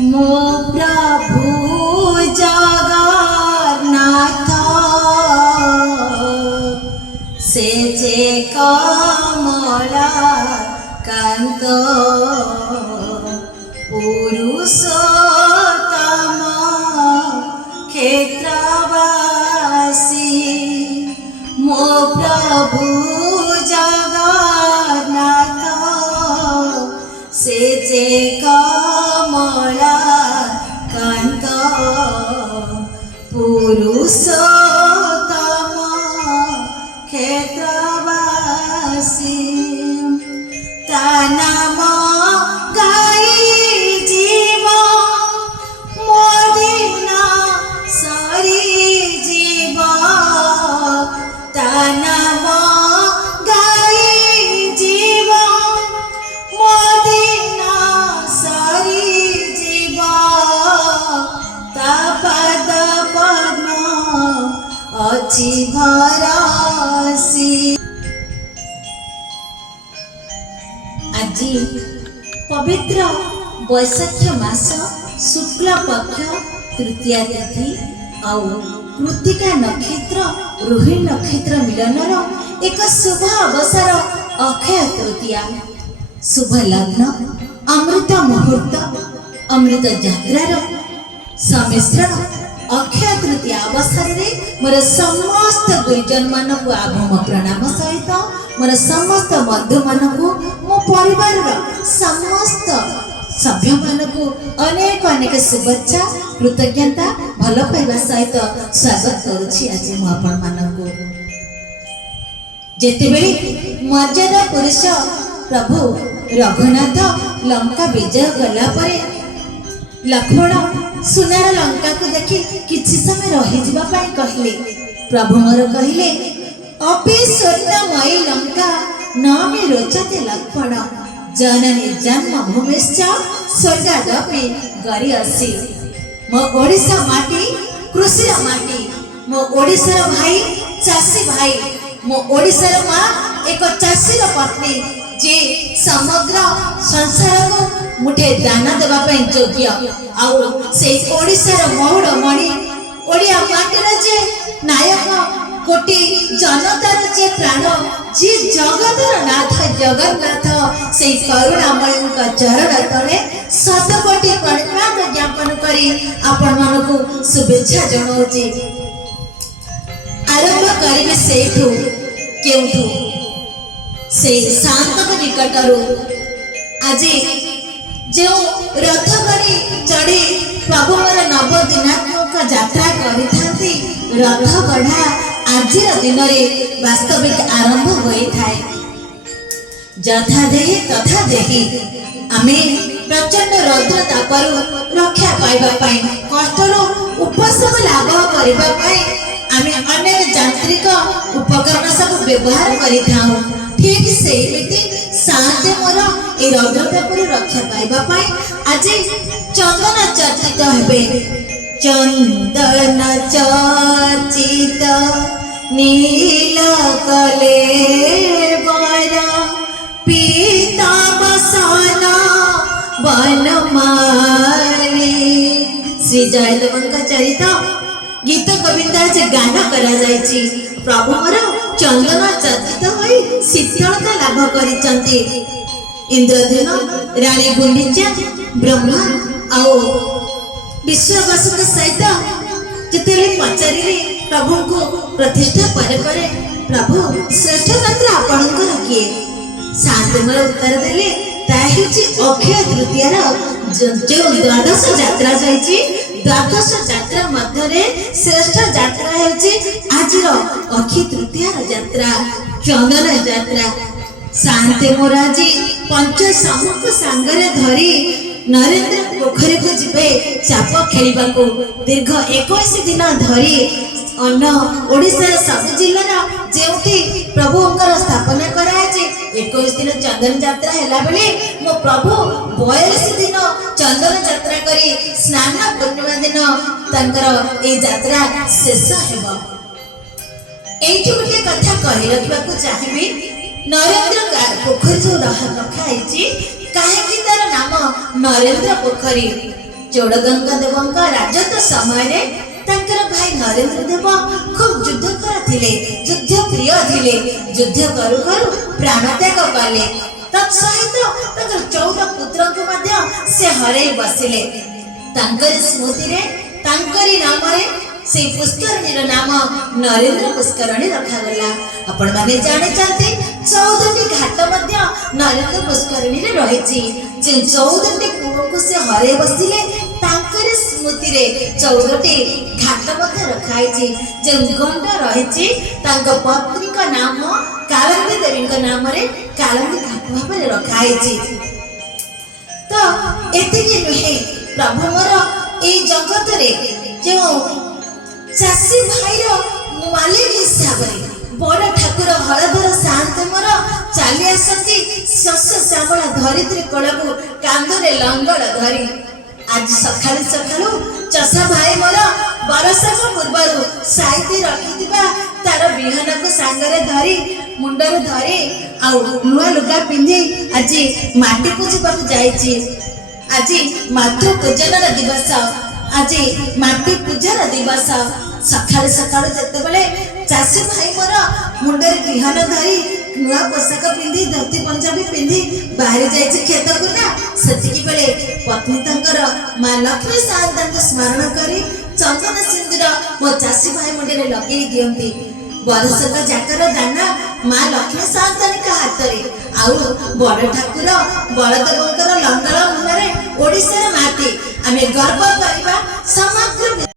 ମୋ ପ୍ରଭୁ ଜଗନ୍ନାଥ ସେ ଯେ କମଳା କାନ୍ତ ପୁରୁଷୋତ୍ତମ କ୍ଷେତ୍ରବାସୀ ମୋ ପ୍ରଭୁ ଜଗନ୍ନାଥ ସେ ଯେ কমলা কান্ত পুরুষোত্তম ক্ষেত্রবাসী তা নাম গাই জীব মদিন সরি জীব তা নাম अछि भरासी। आज पवित्र वैशाख मास शुक्ल पक्ष तृतीया तिथि आउ कृतिका नक्षत्र रोहिणी नक्षत्र मिलनर एक शुभ अवसर अक्षय तृतीया शुभ लग्न अमृत मुहूर्त अमृत यात्रार सम्मिश्रण अक्षय तृतीया अवसर में मोर समस्त गुरुजन मान को आगम प्रणाम सहित मोर समस्त बंधु मान को मो परिवार समस्त सभ्य मान को अनेक अनेक शुभेच्छा कृतज्ञता भल पाइबा सहित स्वागत करुछि। आज मु आपण मानकु जेतेबेले मर्यादा पुरुष प्रभु रघुनाथ लंका विजय कला परे लक्ष्मण सुनार लंका को देखि किछि समय रही जिबा पाई कहले प्रभु मोर कहले अपि स्वर्णमयी लंका न मे रोचते लक्ष्मण जननी जन्म भूमिश्च स्वर्गादपि गरियसि। मो ओडिसा माटी कृषि माटी मो ओडिसार भाई चासी भाई मो ओडिसार मां एक चासीर पत्नी जे समग्र संसार को मुठे दाना देवा ପାଇଁ ଯୋଗ୍ୟ ଆଉ ସେଇ ଓଡ଼ିଶାର ମହୁଡ଼ ମଣି ଓଡ଼ିଆ ମାଟିର ଯେ ନାୟକ କୋଟି ଜନତାର ଯେ ପ୍ରାଣ ଯେ ଜଗତର ନାଥ ଜଗନ୍ନାଥ ସେଇ କରୁଣାମୟଙ୍କ ଚରଣ ତଳେ ଶତକୋଟି ପ୍ରଣାମ ଜ୍ଞାପନ କରି ଆପଣମାନଙ୍କୁ ଶୁଭେଚ୍ଛା ଜଣାଉଛି। ଆରମ୍ଭ କରିବେ ସେଇଠୁ କେଉଁଠୁ से शांत निकटरू आज जो रथ गाड़ी चढ़ी प्रभु मोर नव दिनात्मक यात्रा करिथांती रथ गढ़ा आज दिन में वास्तविक आरंभ होई थाए। जथा देहि तथा देहि आमे प्रचंड रौद्र तापरु रक्षा पाइबा पाई कष्टरो उपशम लाभ करिबा पाई आमे अनेक यांत्रिक उपकरण सब व्यवहार करिथाउ। ठीक से शांति मोर ए रौद्रतापुर रक्षा पाइबा पाई आज चंदन चर्चित हेबे चंदन चर्चित नील कलेवर पीता बसन बनमाली। श्री जयदेवଙ୍କ चरित गीत गोविंदा जे गान करा जायछि प्रभु मोर चंदन चर्चित होई शीतलता लाभ करिचंती। इंद्रदेव रानी गुंडीचा ब्रह्मा आओ विश्ववासुदेव सहित जेतेले पचारिले प्रभु को प्रतिष्ठा परे परे प्रभु श्रेष्ठ यात्रा आपणकर किए शांतिमय उत्तर देले ताहिछि अक्षय तृतीयार जो द्वादश यात्रा जायछि द्वादश यात्रा मध्य श्रेष्ठ यात्रा हेउछि आजिर अक्षय तृतीयार यात्रा चंदन यात्रा। शांति मोराजी पंच समूह सांगरे धरी नरेंद्र पोखरी को जीवे चाप खेलिबा को दीर्घ 21 दिन धरी अन्न ओडिसा सब जिल्लार जेउठी प्रभुंकर स्थापना करायछि 21 दिन चंदन यात्रा हैला बेले मो प्रभु 42 दिन चंदन यात्रा करी स्नान पूर्णिमा दिन तंकर ए यात्रा शेष हेबो। एइठु गोटे कथा कहि रखिबा को चाहिबी नरेंद्र पोखरी जो रखा है काहे तार नाम नरेंद्र पोखरी ଚୋଡ଼ଗଙ୍ଗ ଦେବଙ୍କ ରାଜତ୍ୱ ସମୟରେ ତାଙ୍କର ଭାଇ ନରେନ୍ଦ୍ର ଦେବ ଖୁବ୍ ଯୁଦ୍ଧକର ଥିଲେ, ଯୁଦ୍ଧ ପ୍ରିୟ ଥିଲେ। ଯୁଦ୍ଧ କରୁ କରୁ ପ୍ରାଣତ୍ୟାଗ କଲେ। ତତ୍ସହିତ ତାଙ୍କର 14 ପୁତ୍ରଙ୍କୁ ମଧ୍ୟ ସେ ହରେଇ ବସିଲେ। ତାଙ୍କରି ସ୍ମୃତିରେ ତାଙ୍କରି ନାମରେ ସେଇ ପୁଷ୍କରିଣୀର ନାମ ନରେନ୍ଦ୍ର ପୁଷ୍କରିଣୀ ରଖାଗଲା। ଆପଣମାନେ ଜାଣିଛନ୍ତି 14ଟି ଘାଟ ମଧ୍ୟ ନରେନ୍ଦ୍ର ପୁଷ୍କରିଣୀରେ ରହିଛି। ଯେ 14ଟି ପୁଅକୁ ସେ ହରେଇ ବସିଲେ ତାଙ୍କରି ସ୍ମୃତିରେ 14ଟି ଘାଟ ମଧ୍ୟ ରଖାଯାଇଛି। ଯେଉଁ ଗଣ୍ଡ ରହିଛି ତାଙ୍କ ପତ୍ନୀଙ୍କ ନାମ କାଳନ୍ଦୀ ଦେବୀଙ୍କ ନାମରେ କାଳନ୍ଦୀ ଘାଟ ଭାବରେ ରଖାଯାଇଛି। ତ ଏତିକି ନୁହେଁ, ପ୍ରଭୁ ମୋର ଏଇ ଜଗତରେ ଯେଉଁ ଚାଷୀ ଭାଇର ମାଲିକ ହିସାବରେ ବଡ଼ ଠାକୁର ହଳଧର ସାଆନ୍ତ ମୋର ଚାଲି ଆସନ୍ତି ଶସ୍ୟ ଶ୍ୟାମଳ ଧରିତ୍ରୀ କୋଳକୁ କାନ୍ଧରେ ଲଙ୍ଗଳ ଧରି। ଆଜି ସକାଳୁ ସକାଳୁ ଚଷା ଭାଇ ମୋର ବରଷକ ପୂର୍ବରୁ ସାଇତି ରଖିଥିବା ତାର ବିହନକୁ ସାଙ୍ଗରେ ଧରି ମୁଣ୍ଡରେ ଧରି ଆଉ ନୂଆ ଲୁଗା ପିନ୍ଧି ଆଜି ମାଟି ପୂଜିବାକୁ ଯାଇଛି। ଆଜି ମାତୃ ପୂଜନର ଦିବସ, ଆଜି ମାଟି ପୂଜାର ଦିବସ। ସକାଳୁ ସକାଳୁ ଯେତେବେଳେ ଚାଷୀ ଭାଇ ମୋର ମୁଣ୍ଡରେ ବିହନ ଧରି ନୂଆ ପୋଷାକ ପିନ୍ଧି ଧୋତି ପଞ୍ଜାବୀ ପିନ୍ଧି ବାହାରି ଯାଇଛି କ୍ଷେତକୁ ନା, ସେତିକି ବେଳେ ପତ୍ନୀ ତାଙ୍କର ମା ଲକ୍ଷ୍ମୀ ସାଆନ୍ତଙ୍କୁ ସ୍ମରଣ କରି ଚନ୍ଦନ ସିନ୍ଦୁର ମୋ ଚାଷୀ ଭାଇ ମୁଣ୍ଡରେ ଲଗେଇ ଦିଅନ୍ତି। ବରଷକ ଯାକର ଦାନା ମା ଲକ୍ଷ୍ମୀ ସାଆନ୍ତଙ୍କ ହାତରେ, ଆଉ ବଡ଼ ଠାକୁର ବଳଦେବଙ୍କର ଲଙ୍ଗଳ ମୁନରେ ଓଡ଼ିଶାର ମାଟି ଆମେ ଗର୍ବ କରିବା ସମଗ୍ର